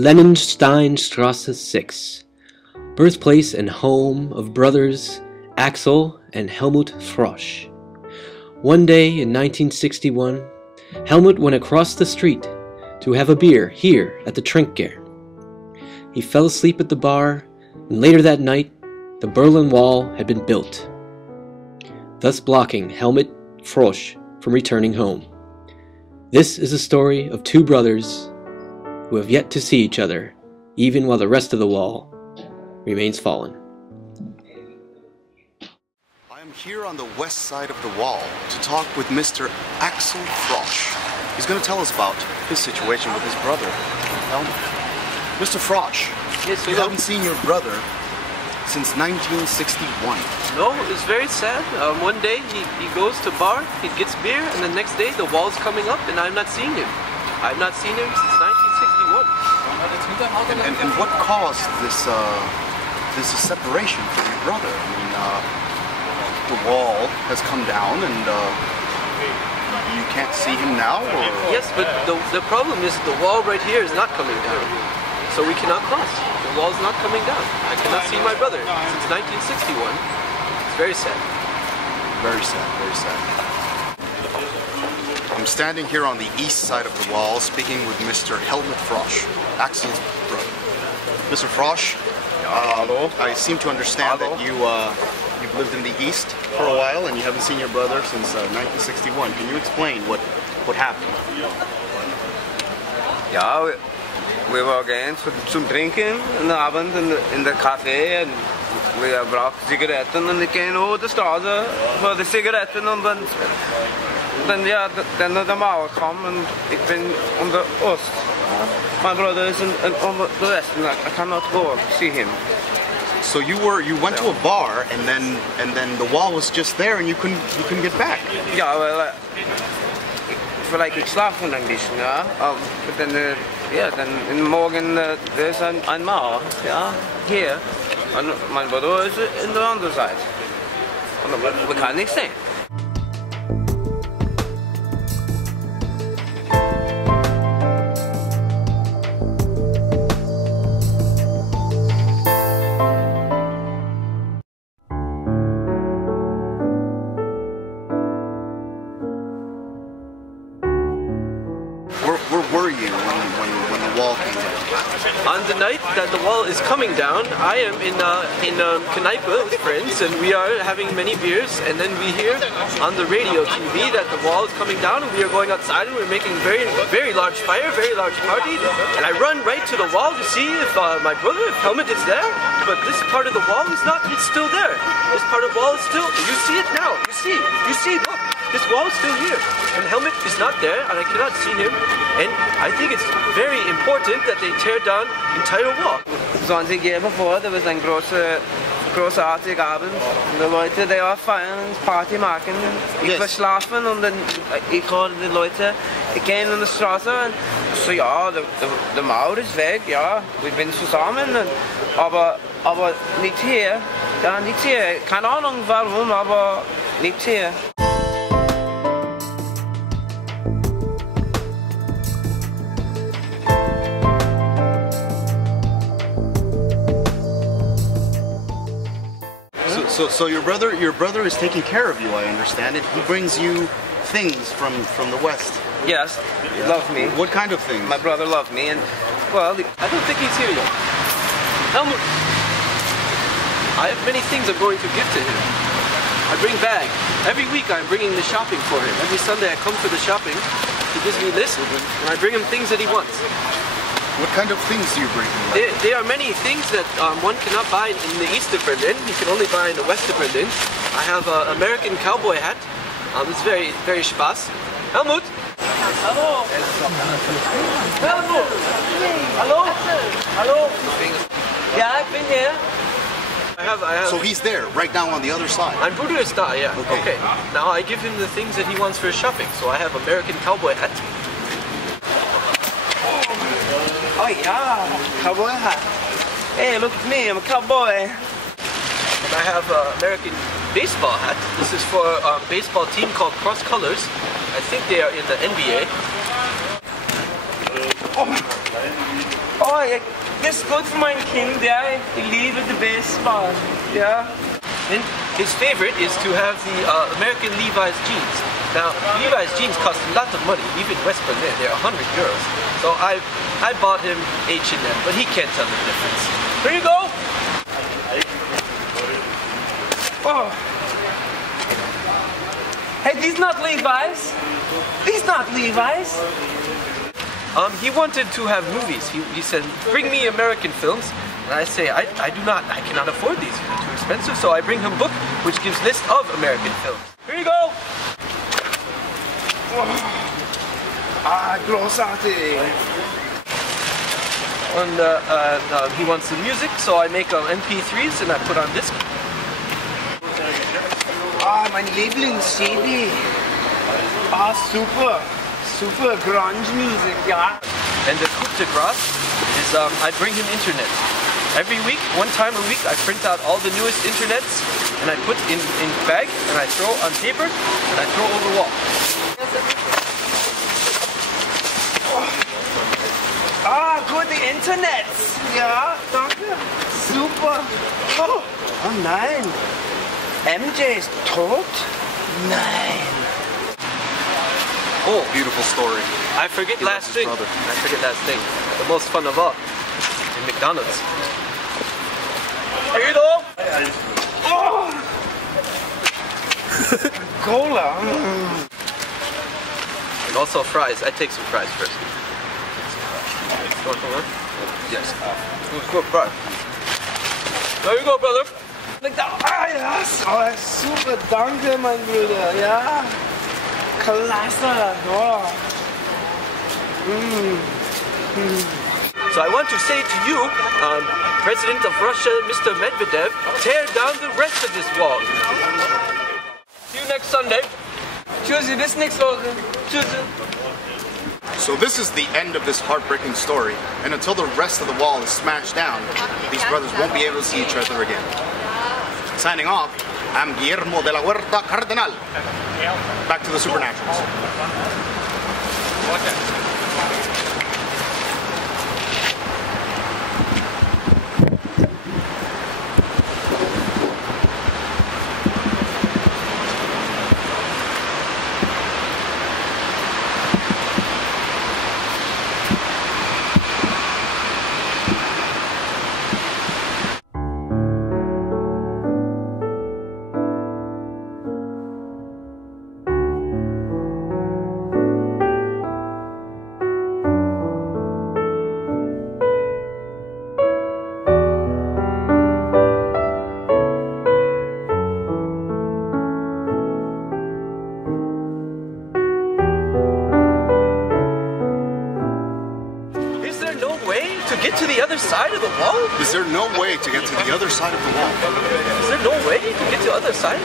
Lenensteinstrasse 6, birthplace and home of brothers Axel and Helmut Frosch. One day in 1961, Helmut went across the street to have a beer here at the Trinkgear. He fell asleep at the bar, and later that night, the Berlin Wall had been built, thus blocking Helmut Frosch from returning home. This is a story of two brothers who have yet to see each other, even while the rest of the wall remains fallen. I am here on the west side of the wall to talk with Mr. Axel Frosch. He's going to tell us about his situation with his brother, Helmut. Mr. Frosch, yes, you haven't seen your brother since 1961. No, it's very sad. One day he goes to bar, he gets beer, and the next day the wall's coming up and I'm not seeing him. I've not seen him since 1961. And what caused this separation from your brother? I mean, the wall has come down and you can't see him now? Or? Yes, but the problem is the wall right here is not coming down. So we cannot cross. The wall's not coming down. I cannot see my brother since 1961. It's very sad. Very sad, very sad. I'm standing here on the east side of the wall speaking with Mr. Helmut Frosch, Axel's brother. Mr. Frosch, I seem to understand that you've lived in the east for a while and you haven't seen your brother since 1961. Can you explain what happened? Ja, we were going zum Trinken am Abend in der Café und wir brauchen Zigaretten und ich gehe over die Straße für die Zigaretten und dann der Mauer kam und ich bin on the Ost. My brother is on the West and I cannot go see him. So you went to a bar and then the wall was just there and you couldn't get back. Ja, well, vielleicht ich schlafen ein bisschen, ja. Dann in morgen ist ein Mauer, ja, hier. Und mein Bruder ist in der anderen Seite. Und wir können nicht sehen. Where were you when the wall came down? On the night that the wall is coming down, I am in Kneipe with friends and we are having many beers, and then we hear on the radio TV that the wall is coming down and we are going outside and we're making very large fire, very large party, and I run right to the wall to see if my brother, if Helmut is there, but this part of the wall is not, it's still there. This part of the wall is still, you see it now, you see, look. This wall is still here, and Helmut is not there, and I cannot see him, and I think it's very important that they tear down the entire wall. 20 Jahre bevor, da war ein großartiger Abend, und die Leute, die auch feiern, Party machen. Ich war schlafen und dann, ich höre die Leute, die gehen in die Straße und so, ja, die Mauer ist weg, ja, wir sind zusammen, aber nicht hier, ja, nicht hier. Keine Ahnung warum, aber nicht hier. So your brother is taking care of you, I understand it. He brings you things from the West. Yes, he loves me. What kind of things? My brother loves me, and well, I don't think he's here yet. Helmut, I have many things I'm going to give to him. I bring bag. Every week I'm bringing the shopping for him. Every Sunday I come for the shopping. He gives me this, and I bring him things that he wants. What kind of things do you bring him? There are many things that one cannot buy in the east of Berlin. You can only buy in the west of Berlin. I have an American cowboy hat. It's very Spaß. Helmut! Hallo! Helmut! Hallo! Hallo! Ja, ich bin hier. I have. So he's there, right now on the other side. Mein Bruder ist da, yeah. Okay. Now I give him the things that he wants for his shopping. So I have American cowboy hat. Oh yeah, cowboy hat. Hey, look at me, I'm a cowboy. And I have American baseball hat. This is for a baseball team called Cross Colors. I think they are in the NBA. Oh, ja, das ist gut für mein Kind, ja. Ich liebe the Baseball, ja. And his favorite is to have the American Levi's jeans. Now, Levi's jeans cost a lot of money, even in West Berlin, they're 100 euros. So I bought him H&M, but he can't tell the difference. Here you go! Oh. Hey, these not Levi's. These not Levi's. He wanted to have movies. He said, bring me American films. And I say, I cannot afford these. They're too expensive. So I bring him a book which gives list of American films. Here you go! Ah, großartig. And he wants some music, so I make MP3s and I put on disc. Ah, mein Lieblings-CD. Ah, super. Super grunge music, ja. And the coup de grace is I bring him internet. Every week, one time a week, I print out all the newest internets and I put in bag and I throw on paper and I throw over the wall. Ah, gute Internets. Ja, danke. Super. Oh, oh nein. MJ ist tot? Nein. Oh, Beautiful story. I forget last thing. I forget last thing. The most fun of all. In McDonald's. Here you go. Oh. Cola. And also fries. I take some fries first. Yes. Good fries. There you go, brother. Ah, ja, oh, super, danke, mein Bruder. Ja, klasse. Oh. So I want to say to you, President of Russia, Mr. Medvedev, tear down the rest of this wall. See you next Sunday. Tschüssi, bis nächste Woche. Tschüssi. So this is the end of this heartbreaking story, and until the rest of the wall is smashed down, these brothers won't be able to see each other again. Signing off, I'm Guillermo de la Huerta Cardenal. Back to the Supernaturals. Get to the other side of the wall? Is there no way to get to the other side of the wall? Is there no way to get to the other side?